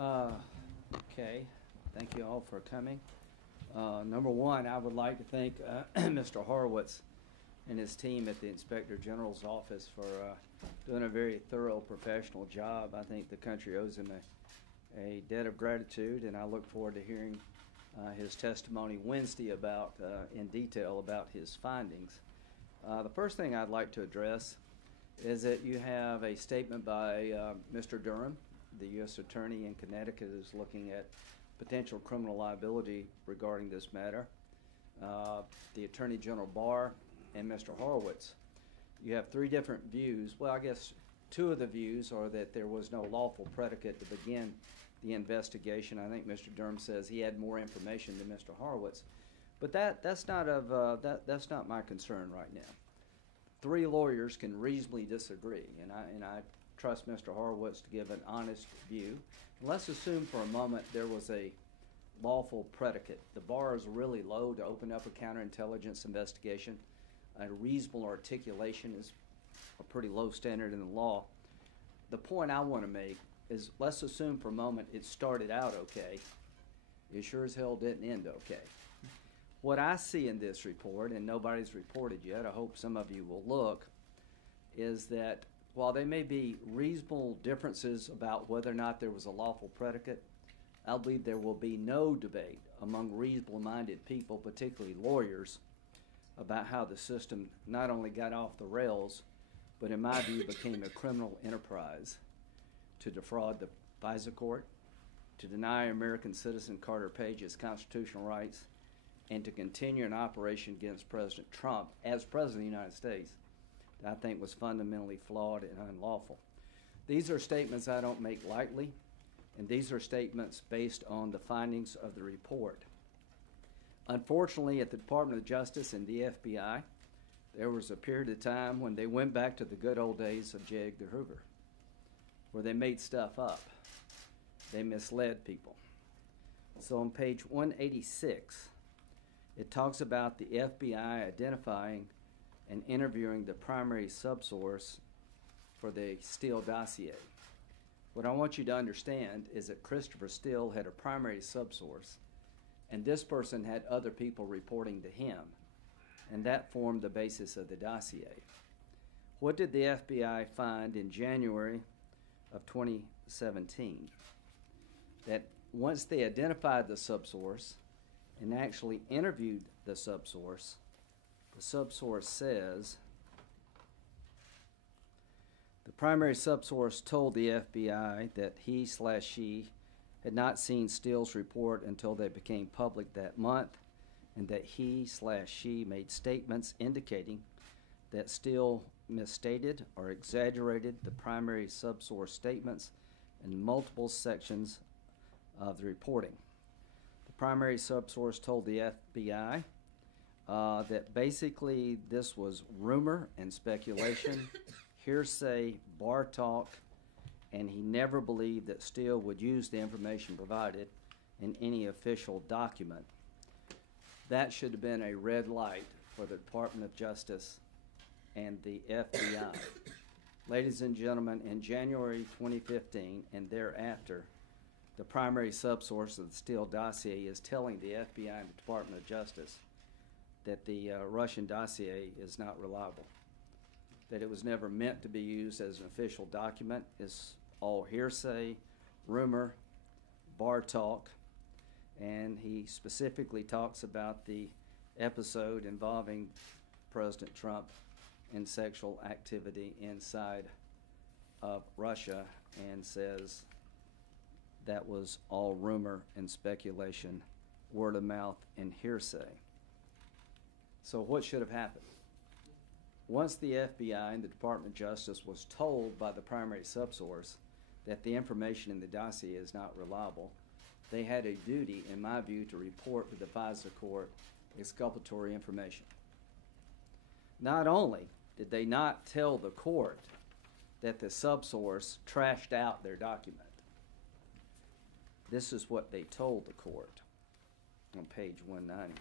Okay, thank you all for coming. Number one, I would like to thank Mr. Horowitz and his team at the Inspector General's office for doing a very thorough professional job. I think the country owes him a debt of gratitude, and I look forward to hearing his testimony Wednesday about, in detail about his findings. The first thing I'd like to address is that you have a statement by Mr. Durham, the U.S. Attorney in Connecticut, is looking at potential criminal liability regarding this matter. The Attorney General Barr and Mr. Horowitz. You have three different views. Well, I guess two of the views are that there was no lawful predicate to begin the investigation. I think Mr. Durham says he had more information than Mr. Horowitz, but that's not my concern right now. Three lawyers can reasonably disagree, and I trust Mr. Horowitz to give an honest view. And let's assume for a moment there was a lawful predicate. The bar is really low to open up a counterintelligence investigation. A reasonable articulation is a pretty low standard in the law. The point I want to make is, let's assume for a moment it started out okay. It sure as hell didn't end okay. What I see in this report, and nobody's reported yet, I hope some of you will look, is that while there may be reasonable differences about whether or not there was a lawful predicate, I believe there will be no debate among reasonable-minded people, particularly lawyers, about how the system not only got off the rails, but in my view became a criminal enterprise to defraud the FISA court, to deny American citizen Carter Page his constitutional rights, and to continue an operation against President Trump as President of the United States that I think was fundamentally flawed and unlawful. These are statements I don't make lightly, and these are statements based on the findings of the report. Unfortunately, at the Department of Justice and the FBI, there was a period of time when they went back to the good old days of J. Edgar Hoover, where they made stuff up. They misled people. So on page 186, it talks about the FBI identifying and interviewing the primary subsource for the Steele dossier. What I want you to understand is that Christopher Steele had a primary subsource, and this person had other people reporting to him, and that formed the basis of the dossier. What did the FBI find in January of 2017? That once they identified the subsource and actually interviewed the subsource says, the primary subsource told the FBI that he/she had not seen Steele's report until they became public that month, and that he/she made statements indicating that Steele misstated or exaggerated the primary subsource statements in multiple sections of the reporting. The primary subsource told the FBI that basically this was rumor and speculation, hearsay, bar talk, and he never believed that Steele would use the information provided in any official document. That should have been a red light for the Department of Justice and the FBI. Ladies and gentlemen, in January 2015 and thereafter, the primary subsource of the Steele dossier is telling the FBI and the Department of Justice that the Russian dossier is not reliable, that it was never meant to be used as an official document. It's all hearsay, rumor, bar talk, and he specifically talks about the episode involving President Trump and sexual activity inside of Russia, and says that was all rumor and speculation, word of mouth, and hearsay. So what should have happened? Once the FBI and the Department of Justice was told by the primary subsource that the information in the dossier is not reliable, they had a duty, in my view, to report to the FISA court exculpatory information. Not only did they not tell the court that the subsource trashed out their document, this is what they told the court on page 190.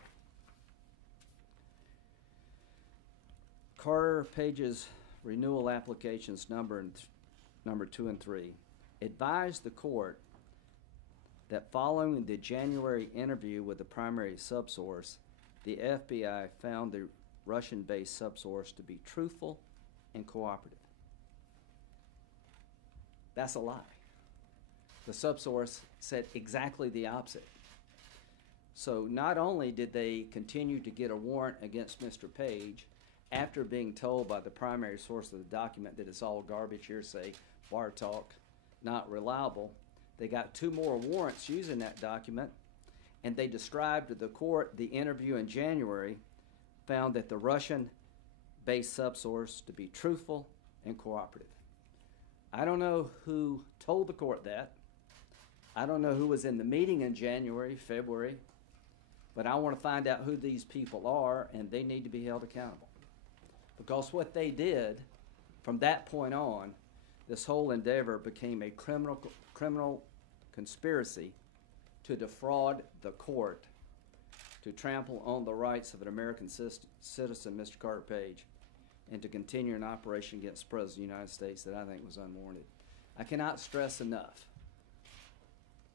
Carter Page's renewal applications number 2 and 3 advised the court that following the January interview with the primary subsource, the FBI found the Russian-based subsource to be truthful and cooperative. That's a lie. The subsource said exactly the opposite. So not only did they continue to get a warrant against Mr. Page after being told by the primary source of the document that it's all garbage, hearsay, bar talk, not reliable, they got 2 more warrants using that document, and they described to the court the interview in January, found that the Russian-based subsource to be truthful and cooperative. I don't know who told the court that. I don't know who was in the meeting in January, February, but I want to find out who these people are, and they need to be held accountable. Because what they did, from that point on, this whole endeavor became a criminal conspiracy to defraud the court, to trample on the rights of an American citizen, Mr. Carter Page, and to continue an operation against the President of the United States that I think was unwarranted. I cannot stress enough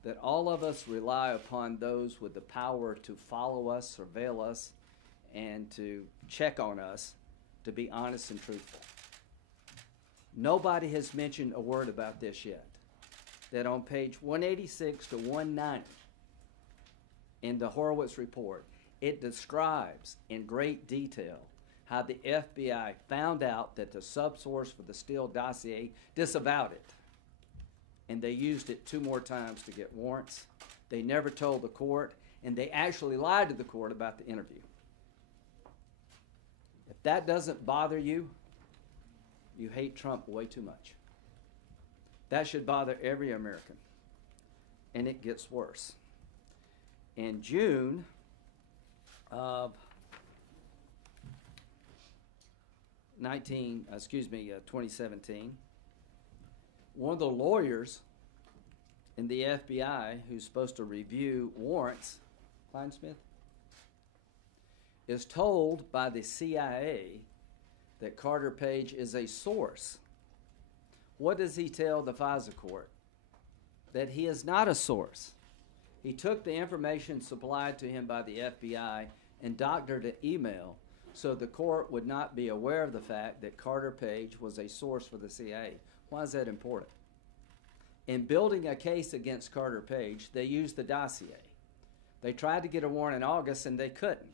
that all of us rely upon those with the power to follow us, surveil us, and to check on us to be honest and truthful. Nobody has mentioned a word about this yet. That on page 186 to 190 in the Horowitz report, it describes in great detail how the FBI found out that the subsource for the Steele dossier disavowed it. And they used it 2 more times to get warrants. They never told the court, and they actually lied to the court about the interview. If that doesn't bother you, you hate Trump way too much. That should bother every American. And it gets worse. In June of 2017, one of the lawyers in the FBI who's supposed to review warrants, Kleinsmith, is told by the CIA that Carter Page is a source. What does he tell the FISA court? That he is not a source. He took the information supplied to him by the FBI and doctored an email so the court would not be aware of the fact that Carter Page was a source for the CIA. Why is that important? In building a case against Carter Page, they used the dossier. They tried to get a warrant in August and they couldn't.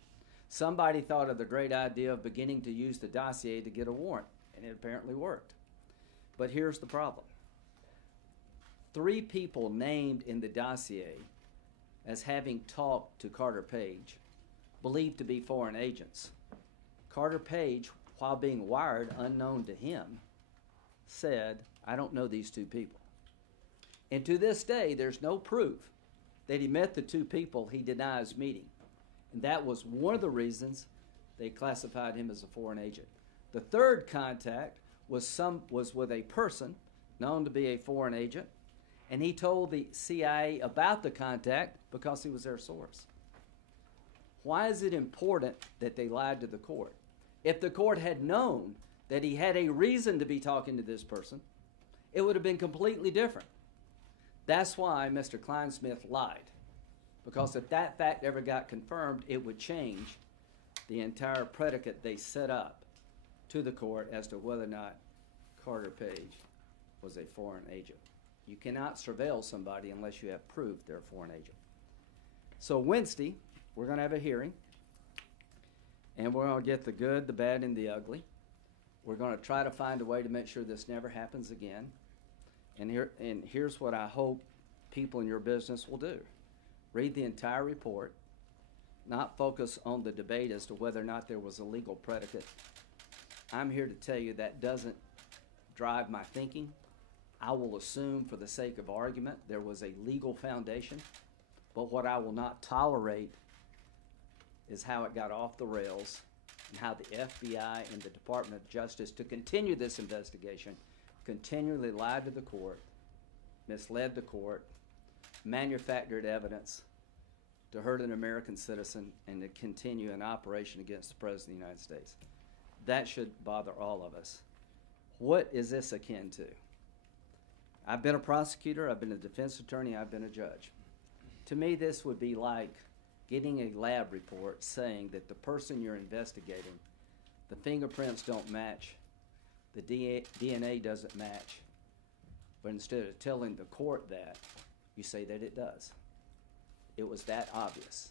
Somebody thought of the great idea of beginning to use the dossier to get a warrant, and it apparently worked. But here's the problem. 3 people named in the dossier as having talked to Carter Page, believed to be foreign agents. Carter Page, while being wired unknown to him, said, I don't know these 2 people. And to this day, there's no proof that he met the 2 people he denies meeting. And that was one of the reasons they classified him as a foreign agent. The 3rd contact was with a person known to be a foreign agent, and he told the CIA about the contact because he was their source. Why is it important that they lied to the court? If the court had known that he had a reason to be talking to this person, it would have been completely different. That's why Mr. Kleinsmith lied. Because if that fact ever got confirmed, it would change the entire predicate they set up to the court as to whether or not Carter Page was a foreign agent. You cannot surveil somebody unless you have proof they're a foreign agent. So Wednesday, we're going to have a hearing, and we're going to get the good, the bad, and the ugly. We're going to try to find a way to make sure this never happens again. And here's what I hope people in your business will do. Read the entire report, not focus on the debate as to whether or not there was a legal predicate. I'm here to tell you that doesn't drive my thinking. I will assume for the sake of argument there was a legal foundation, but what I will not tolerate is how it got off the rails and how the FBI and the Department of Justice, to continue this investigation, continually lied to the court, misled the court, manufactured evidence to hurt an American citizen, and to continue an operation against the President of the United States. That should bother all of us. What is this akin to? I've been a prosecutor, I've been a defense attorney, I've been a judge. To me, this would be like getting a lab report saying that the person you're investigating, the fingerprints don't match, the DNA doesn't match, but instead of telling the court that, you say that it does. It was that obvious.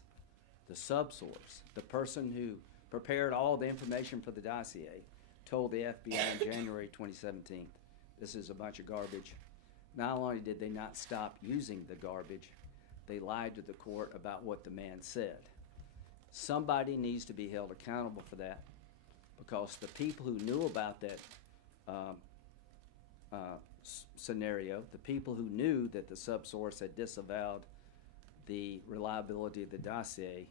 The subsource, the person who prepared all the information for the dossier, told the FBI in January 2017, this is a bunch of garbage. Not only did they not stop using the garbage, they lied to the court about what the man said. Somebody needs to be held accountable for that, because the people who knew about that scenario, the people who knew that the subsource had disavowed the reliability of the dossier,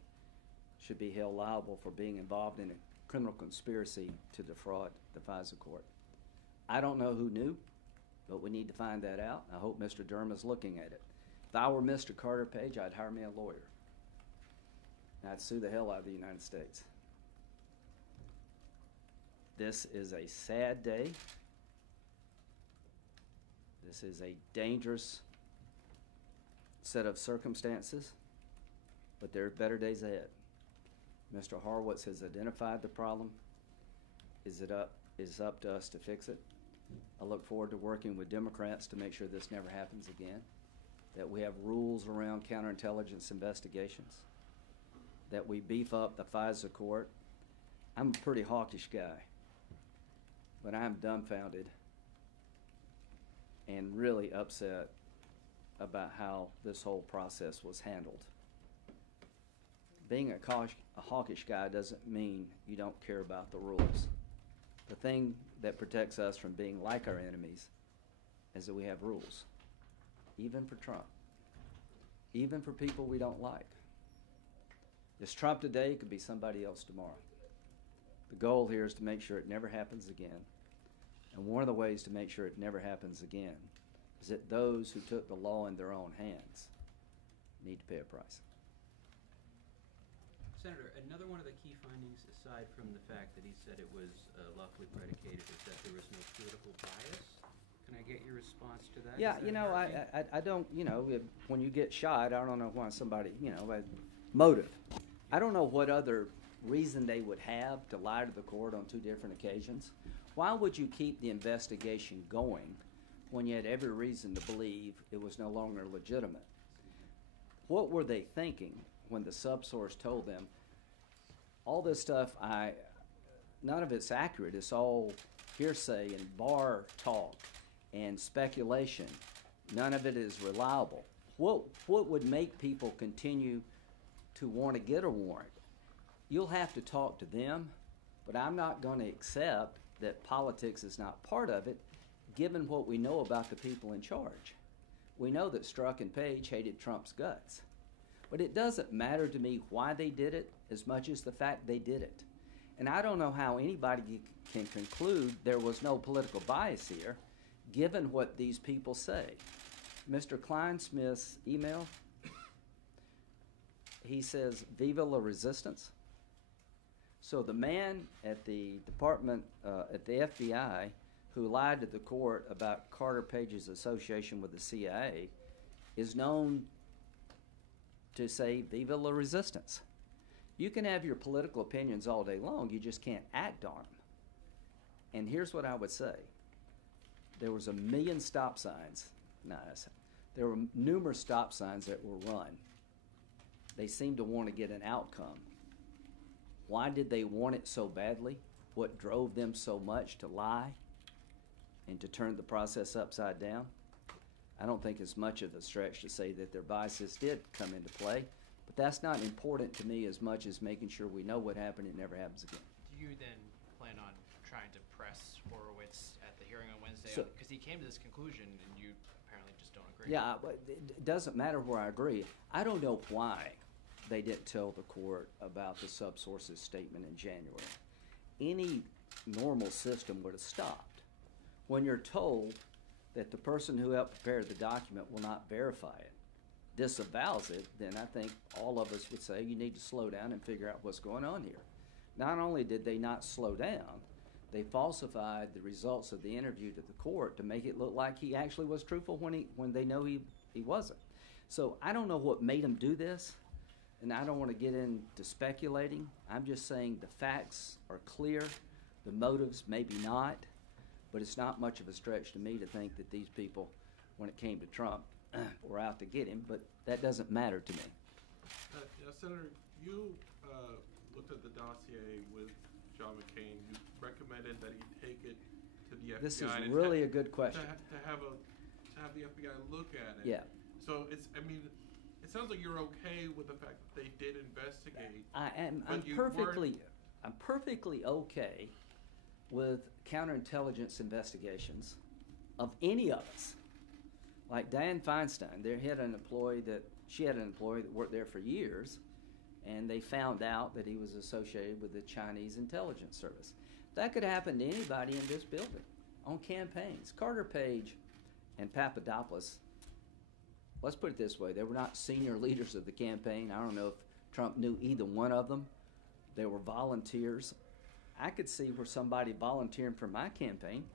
should be held liable for being involved in a criminal conspiracy to defraud the FISA court. I don't know who knew, but we need to find that out. I hope Mr. Durham is looking at it. If I were Mr. Carter Page, I'd hire me a lawyer. And I'd sue the hell out of the United States. This is a sad day. This is a dangerous set of circumstances, but there are better days ahead. Mr. Horowitz has identified the problem. It's up to us to fix it. I look forward to working with Democrats to make sure this never happens again, that we have rules around counterintelligence investigations, that we beef up the FISA court. I'm a pretty hawkish guy, but I'm dumbfounded and really upset about how this whole process was handled. Being a hawkish guy doesn't mean you don't care about the rules. The thing that protects us from being like our enemies is that we have rules, even for Trump, even for people we don't like. It's Trump today, it could be somebody else tomorrow. The goal here is to make sure it never happens again. And one of the ways to make sure it never happens again is that those who took the law in their own hands need to pay a price. Senator, another one of the key findings, aside from the fact that he said it was lawfully predicated, is that there was no political bias. Can I get your response to that? Yeah, you know, I don't, you know, when you get shot, I don't know why somebody, you know, motive. I don't know what other reason they would have to lie to the court on two different occasions. Why would you keep the investigation going when you had every reason to believe it was no longer legitimate? What were they thinking when the subsource told them, all this stuff, none of it's accurate, it's all hearsay and bar talk and speculation. None of it is reliable. What would make people continue to want to get a warrant? You'll have to talk to them, but I'm not going to accept that politics is not part of it, given what we know about the people in charge. We know that Strzok and Page hated Trump's guts. But it doesn't matter to me why they did it as much as the fact they did it. And I don't know how anybody can conclude there was no political bias here, given what these people say. Mr. Kleinsmith's email, he says, "Viva la resistance." So the man at the department, at the FBI, who lied to the court about Carter Page's association with the CIA, is known to say, "Viva la resistance." You can have your political opinions all day long, you just can't act on them. And here's what I would say. There was 1 million stop signs. There were numerous stop signs that were run. They seemed to want to get an outcome. Why did they want it so badly? What drove them so much to lie and to turn the process upside down? I don't think it's much of a stretch to say that their biases did come into play, but that's not important to me as much as making sure we know what happened and it never happens again. Do you then plan on trying to press Horowitz at the hearing on Wednesday? So, because he came to this conclusion and you apparently just don't agree. Yeah, but it doesn't matter where I agree. I don't know why they didn't tell the court about the subsource's statement in January. Any normal system would have stopped. When you're told that the person who helped prepare the document will not verify it, disavows it, then I think all of us would say you need to slow down and figure out what's going on here. Not only did they not slow down, they falsified the results of the interview to the court to make it look like he actually was truthful when they know he wasn't. So I don't know what made them do this, and I don't want to get into speculating. I'm just saying the facts are clear, the motives maybe not, but it's not much of a stretch to me to think that these people, when it came to Trump, were out to get him, but that doesn't matter to me. Senator, you looked at the dossier with John McCain. You recommended that he take it to the FBI. This is really a good question. To have the FBI look at it. Yeah. So it sounds like you're okay with the fact that they did investigate. I am. But I'm perfectly okay with counterintelligence investigations of any of us. Like Dianne Feinstein, she had an employee that worked there for years, and they found out that he was associated with the Chinese intelligence service. That could happen to anybody in this building on campaigns. Carter Page and Papadopoulos, let's put it this way, they were not senior leaders of the campaign. I don't know if Trump knew either one of them. They were volunteers. I could see where somebody volunteering for my campaign,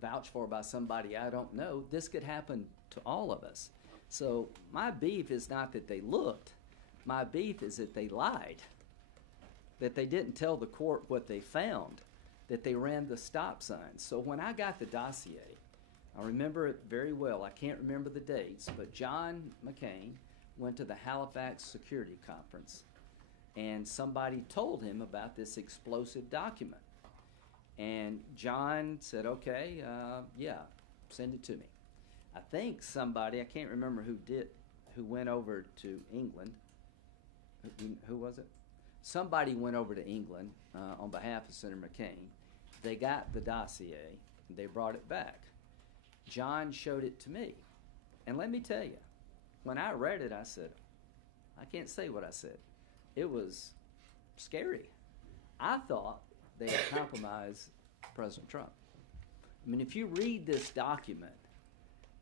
vouched for by somebody I don't know, this could happen to all of us. So my beef is not that they looked. My beef is that they lied, that they didn't tell the court what they found, that they ran the stop signs. So when I got the dossier, I remember it very well. I can't remember the dates, but John McCain went to the Halifax Security Conference, and somebody told him about this explosive document. And John said, okay, yeah, send it to me. I think somebody, I can't remember who went over to England. Who was it? Somebody went over to England on behalf of Senator McCain. They got the dossier. They brought it back. John showed it to me. And let me tell you, when I read it, I said, I can't say what I said. It was scary. I thought they had compromised President Trump. I mean, if you read this document,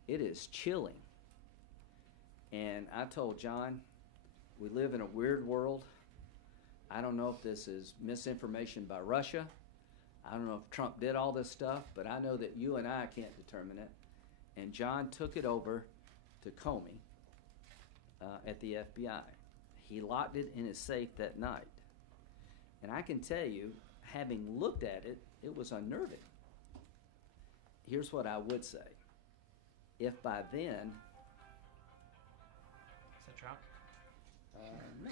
it is chilling. And I told John, we live in a weird world. I don't know if this is misinformation by Russia. I don't know if Trump did all this stuff, but I know that you and I can't determine it. And John took it over to Comey at the FBI. He locked it in his safe that night. And I can tell you, having looked at it, it was unnerving. Here's what I would say. If by then... Is that Trump? No.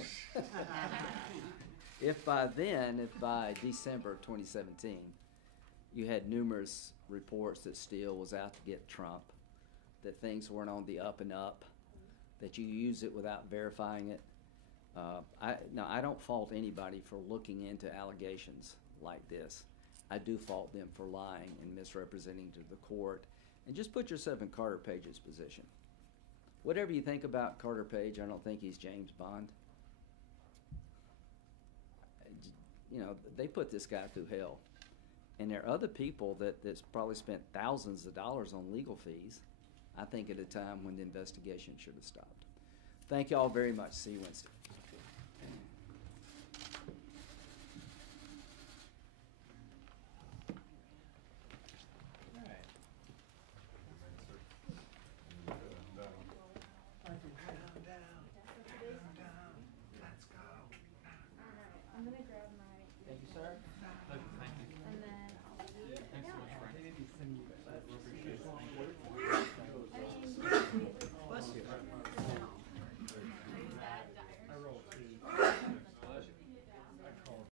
If by December 2017, you had numerous reports that Steele was out to get Trump, that things weren't on the up and up, that you use it without verifying it, I don't fault anybody for looking into allegations like this. I do fault them for lying and misrepresenting to the court. And just put yourself in Carter Page's position. Whatever you think about Carter Page, I don't think he's James Bond. You know, they put this guy through hell. And there are other people that's probably spent thousands of dollars on legal fees, I think, at a time when the investigation should have stopped. Thank you all very much. See you Wednesday.